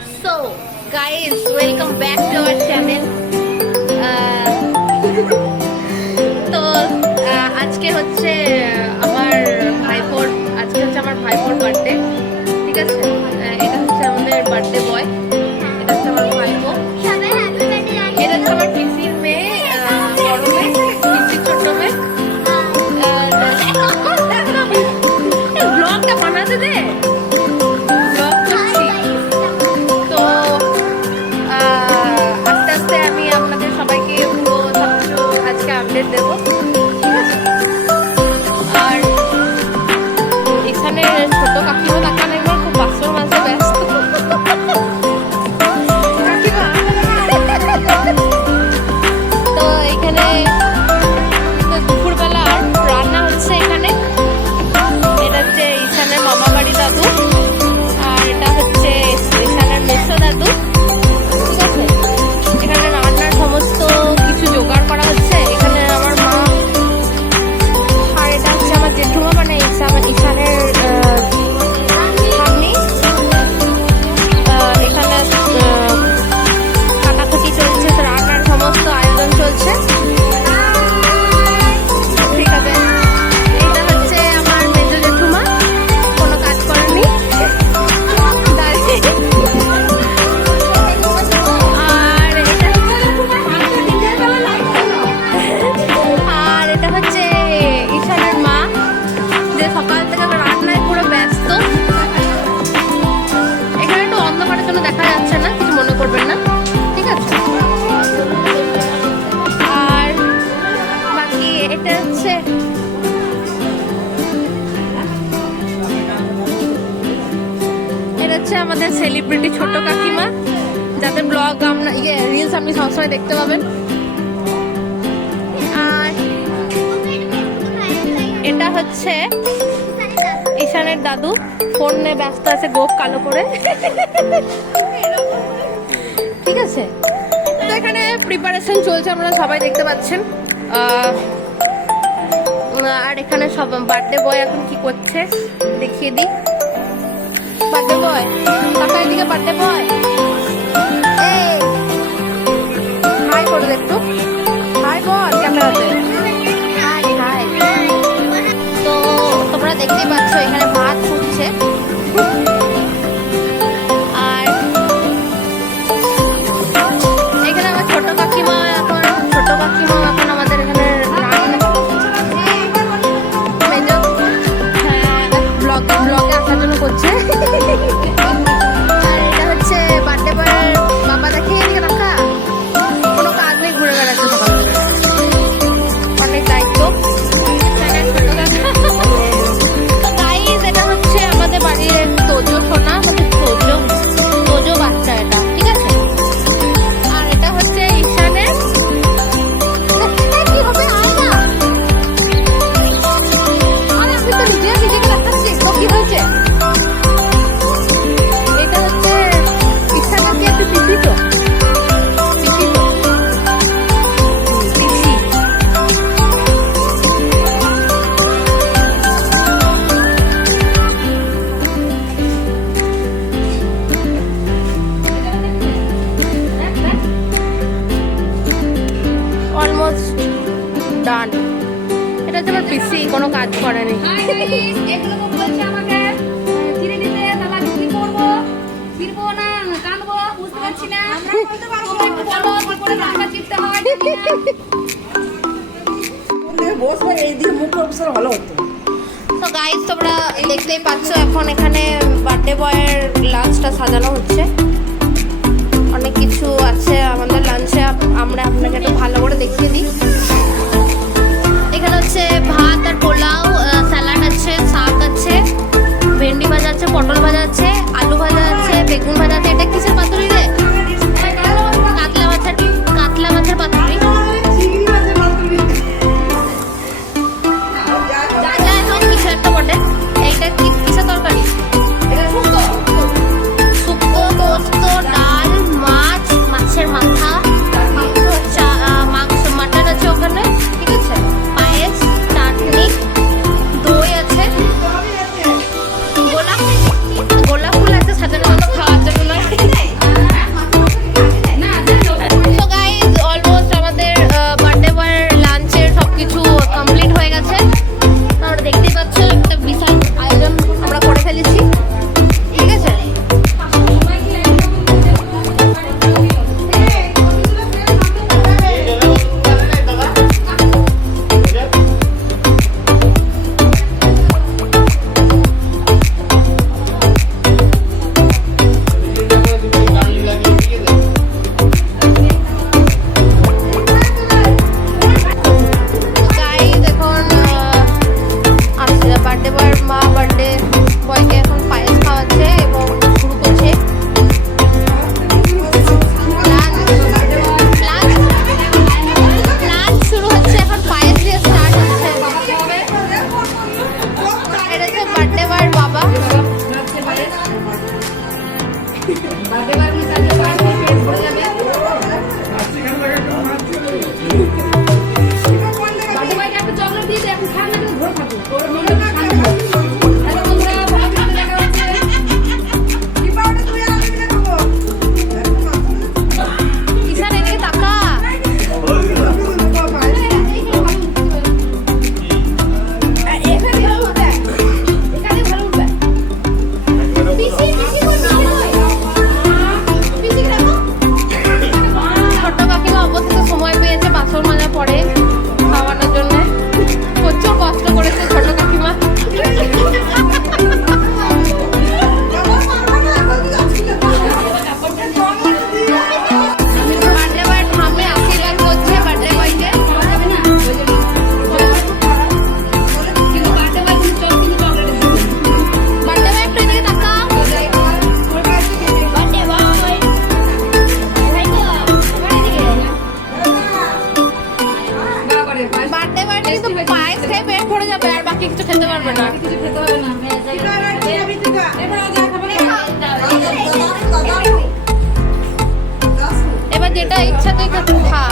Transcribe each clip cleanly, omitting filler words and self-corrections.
So guys, welcome back to our channel. তো আজকে হচ্ছে আমার ভাইপোর বার্থডে, ঠিক আছে? এটা হচ্ছে আমাদের বার্থডে বয়, এটা হচ্ছে আমার ভাইপো, এটা হচ্ছে আমার পিসির মেয়ে, বড় মেয়ে, পিসির ছোট মেয়ে। ব্লগটা বানাতে দে, ব্লগ করছি। তো আস্তে আস্তে আমি আপনাদের সবাইকে পুরো সবকিছু আজকে আপডেট দেবো, ঠিক আছে? আর এখানে ছোট কাকিমা তাকান একবার খুব বাস্তব মাঝে ব্যস্ত। তো এখানে দুপুরবেলা আর রান্না হচ্ছে। এখানে এটা হচ্ছে ঈশানের মামা বাড়ি দাদু, আর এটা হচ্ছে ঈশানের মেসো দাদু, ঠিক আছে? এখানে রান্নার সমস্ত কিছু জোগাড় করা হচ্ছে। এখানে আমার মা, আর এটা হচ্ছে আমার জেঠুমা, মানে ঈশানের ভাগ্নি। এখানে কাটাকুটি চলছে, রান্নার সমস্ত আয়োজন চলছে, ঠিক আছে? এটা হচ্ছে আমার মেজো জেঠুমা, কোনো কাজ করেনি, আর এটা হচ্ছে ঈশানের মা, যে সকাল থেকে রান্নায় পুরো ব্যস্ত। এখানে একটু অন্ধকারের জন্য দেখা যাচ্ছে না, কিছু মনে করবেন না, ঠিক আছে? আর বাকি এটা হচ্ছে আমাদের সেলিব্রিটি ছোট কাকিমা, যাদের ব্লগ রিলস আপনি সবসময় দেখতে পাবেন। আর এটা হচ্ছে ঈশানের দাদু, ফোন নিয়ে ব্যস্ত আছে, গোপ কালো করে, ঠিক আছে? তো এখানে প্রিপারেশন চলছে, আপনারা সবাই দেখতে পাচ্ছেন। আর এখানে সব বার্থডে বয় এখন কি করছে দেখিয়ে দিই। বার্থডে বয় টাকা, এদিকে বার্থডে বয়, এই হাই করে দে একটু, হাই বল ক্যামেরাতে, হাই হাই। তো তোমরা দেখতেই পাচ্ছ এখানে ভাত ফুটছে। আর এখানে আমার ছোট কাকিমা এখন আমাদের এখানে ব্লগে আসার জন্য করছে। আর এটা হচ্ছে বার্থডে বয়ের বাবা, দেখে এদিকে রাখা, কোনো কাজ নেই, ঘুরে বেড়াচ্ছে সকাল থেকে, অনেক দায়িত্ব। তো গাইস, এটা হচ্ছে আমাদের বাড়ির তোজো সোনা, মানে তোজো বাচ্চা এটা, ঠিক আছে? আর এটা হচ্ছে ঈশানের, কি হবে আয় না, আরে আমি তো নিজেকে দেখাচ্ছি তো কি হয়েছে। এটা হচ্ছে ঈশানের কি একটু পিসি, তো পিসি। Almost done. এটা হচ্ছে আমার পিসি, কোনো কাজ করেনি। এগুলো বলছে আমাকে চিড়ে দিতে, দাদা কি করবো, ফিরবো না কানবো, বুঝতে পারছি না, বলতে পারবো না, একটু বলো কি করে রান্না চিপতে হয়, বসবে এই দিয়ে মুখ অবসর ভালো হতো। তো গাইস, তোমরা দেখতেই পাচ্ছ এখন এখানে বার্থডে বয়ের লাঞ্চটা সাজানো হচ্ছে। অনেক কিছু আছে আমাদের লাঞ্চে, আমরা আপনাকে একটু ভালো করে দেখিয়ে দিই। এখানে হচ্ছে ভাত আর পোলাও, স্যালাড আছে, শাক আছে, ভেন্ডি ভাজা আছে, পটল ভাজা আছে, আলু ভাজা আছে, বেগুন ভাজা আছে। এটা কিসের পাতুরি রে? কাতলা মাছের পাতুরি। কিছু একটা বটে। এইটা কিসের তরকারি? শুক্তো, পোস্ত, ডাল, মাছ, মাছের মাথা, বার্থডে বয় গুলো সাথে পাঁচ পেট ভরে যাবে বার্থডে বয়কে একটা চকলেট দিয়ে দে এখন খান না কিন্তু ভরে থাকো তোর মনে না খান তাহলে বন্ধুরা ভালো করে দেখা হচ্ছে ঈশান এদিকে তাকা। এখানে ভালো উঠবে এখানে ভালো উঠবে পিসি পিসি কই পিসি রাখো ছোট্ট কাকিমা অবস্থিত সময় পেয়েছে বাসন মাজা পরে খাওয়ানোর জন্য। প্রচুর কষ্ট করেছে ছোট কাকিমা। বার্থডে বয়ের ঠাম্মি আশীর্বাদ করছে বার্থডে বয়কে। কিন্তু বার্থডে বয় কিন্তু চকলেট বার্থডে বয় একটু এদিকে তাকাও। বার্থডে বয় ভাই তো এদিকে বাবারে বার্থডে বয়টা কিন্তু পায়েস খেয়ে পেট ভরে যাবে আর বাকি কিছু খেতে পারবে না। কিছু খেতে হবে না এবার যেটা ইচ্ছা তুই খা।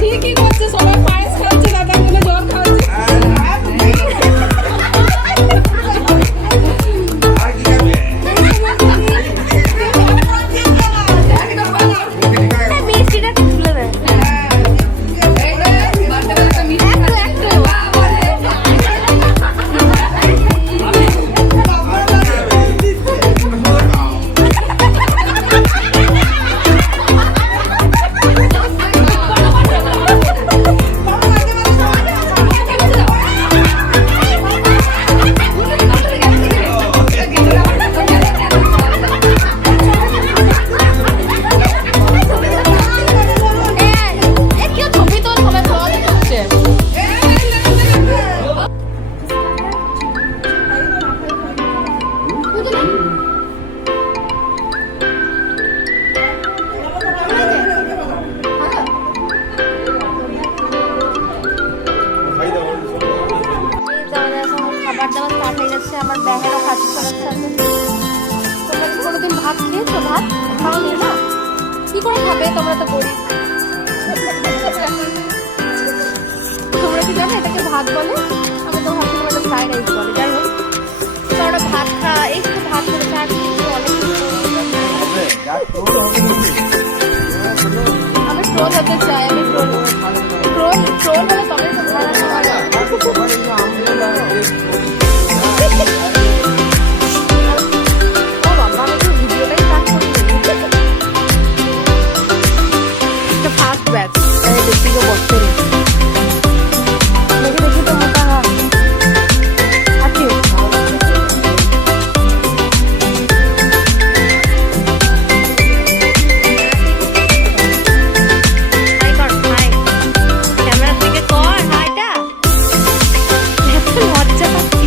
ঠিকই করছে সবাই পায়েস খাচ্ছে দাদা গুলো জল খাচ্ছে মিষ্টিটা তুলে দে। কেউ ছবি তো সবাই ব্লগ করছে। খাবার দাবার স্টার্ট হয়ে যাচ্ছে। আমার ব্যাগেরও কাজ চলাচ্ছে। তোমরা কি কোনোদিন ভাত খেয়েছো? ভাত খাওনি না? কি করে খাবে? তোমরা তো গরিব। তোমরা কি জানো এটাকে ভাত বলে? আমি তো ভাবছি তোমরা ফ্রাইড রাইস বলে। যাই হোক তোমরা ভাত খা, এই শুধু ভাত করেছে আর কিছু অনেক কিছু। আমি ট্রোল হতে চাই। আমি ট্রোল হলে তবে তো ভালো হয়। ও বাবা, আমি তো ভিডিওটাই স্টার্ট করিনি। এটা ফার্স্ট ব্যাচ। দেখি তো বসতে দেখি তো মোটা আছে। হাই কর, হাই ক্যামেরার দিকে কর হাইটা। এত লজ্জা পাচ্ছি।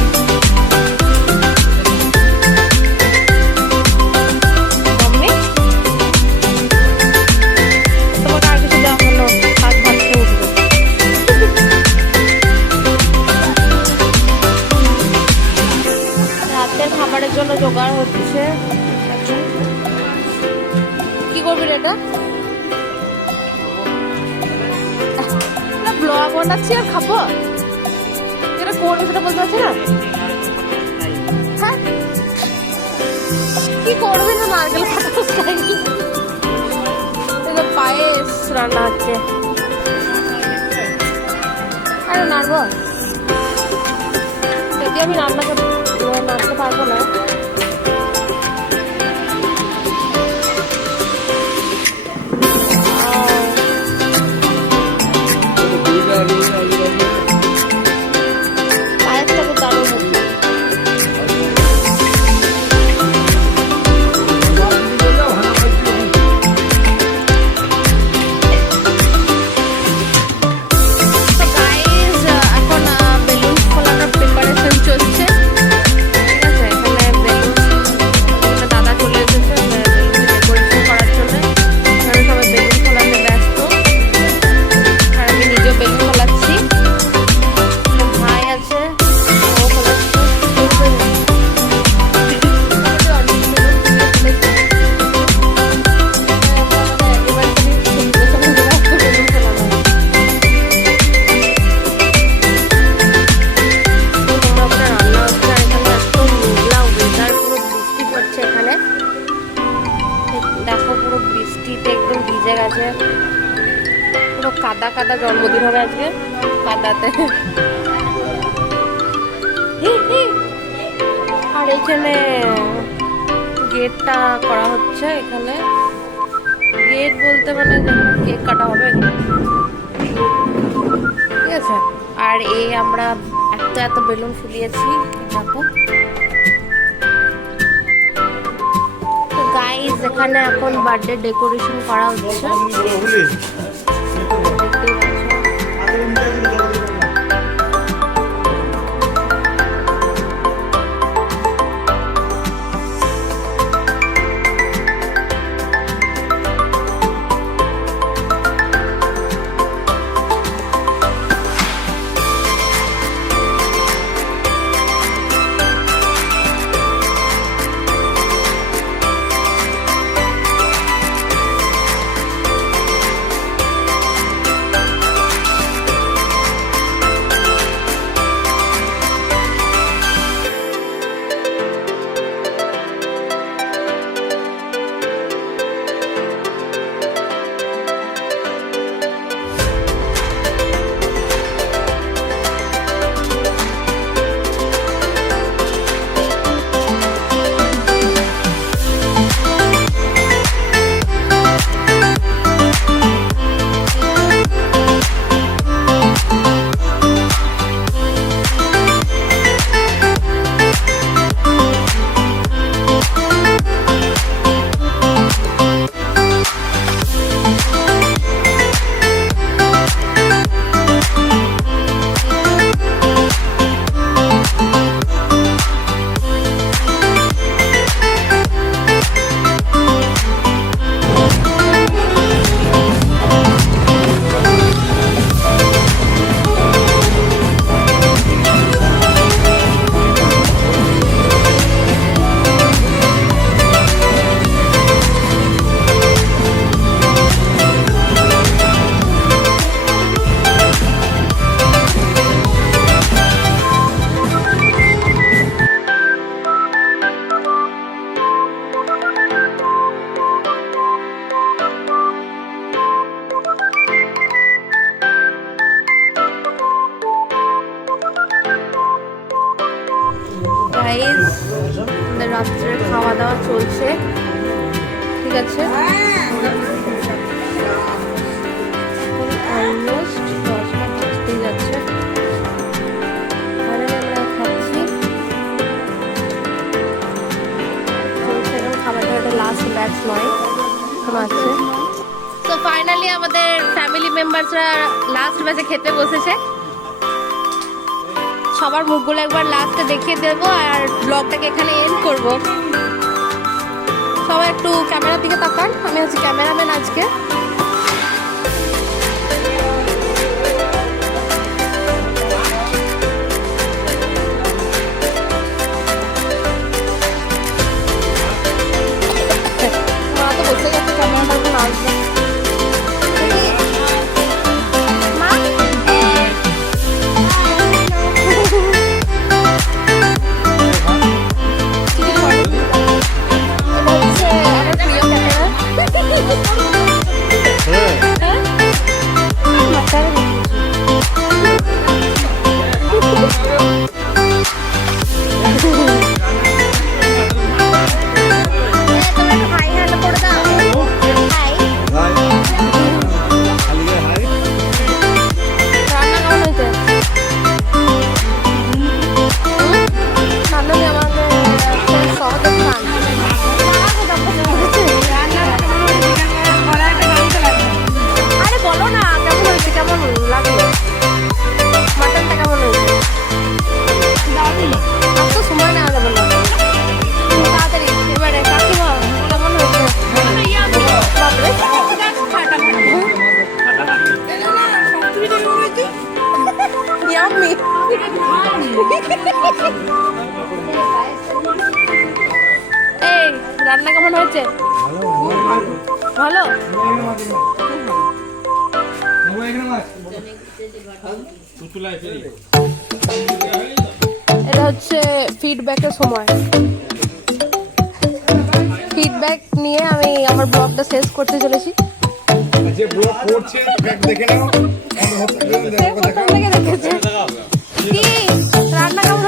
মম্মি তোমাকে আর কিছু দেওয়া হলো? ভাত ভাত খেয়ে উঠবো। রাতের খাবারের জন্য জোগাড় হচ্ছে। কি করবি রে এটা? ব্লগ বানাচ্ছি আর খাবো? যেটা করবো সেটা বলতে পারছি না। হ্যাঁ কি করবি না? নারকেল ফাটাবো পায়েস রান্না হচ্ছে। আরে নাড়বো যদি আমি নাড়তে পারবো না। পায়েসটা খুব দারুণ হচ্ছে। এখন বেলুন ফোলানোর প্রিপারেশন চলছে। ঠিক আছে, এখানে কাদা কাদা জন্মদিন হবে আজকে, কাদাতে। আর এখানে গেটটা করা হচ্ছে, এখানে গেট বলতে মানে কেক কাটা হবে, ঠিক আছে। আর আমরা এত বেলুন ফুলিয়েছি দেখো। তো গাইস এখানে এখন বার্থডে ডেকোরেশন করা হচ্ছে। রাত্রে খাওয়া দাওয়া চলছে, ঠিক আছে। অলমোস্ট 10টা বাজতেই যাচ্ছে, আমরা খাচ্ছি, চলছে খাবার দাবার। লাস্ট ব্যাচ নয়, এখন আছে। তো ফাইনালি আমাদের ফ্যামিলি মেম্বারসরা লাস্ট ব্যাচে খেতে বসেছে। সবার মুখগুলো একবার লাস্টে দেখিয়ে দেবো আর ব্লগটাকে এখানে এন্ড করব। সবাই একটু ক্যামেরার দিকে তাকান, আমি হচ্ছি ক্যামেরাম্যান আজকে। মা তো বসে গেছে, ক্যামেরাটা এখন আসবে। এই রান্না কেমন হয়েছে? ভালো। এটা হচ্ছে ফিডব্যাকের সময়। ফিডব্যাক নিয়ে আমি আমার ব্লগটা শেষ করতে চলেছি। যে ব্লগ করছে তাকে দেখে নাও। প্রথম থেকে দেখেছে কি রান্না কেমন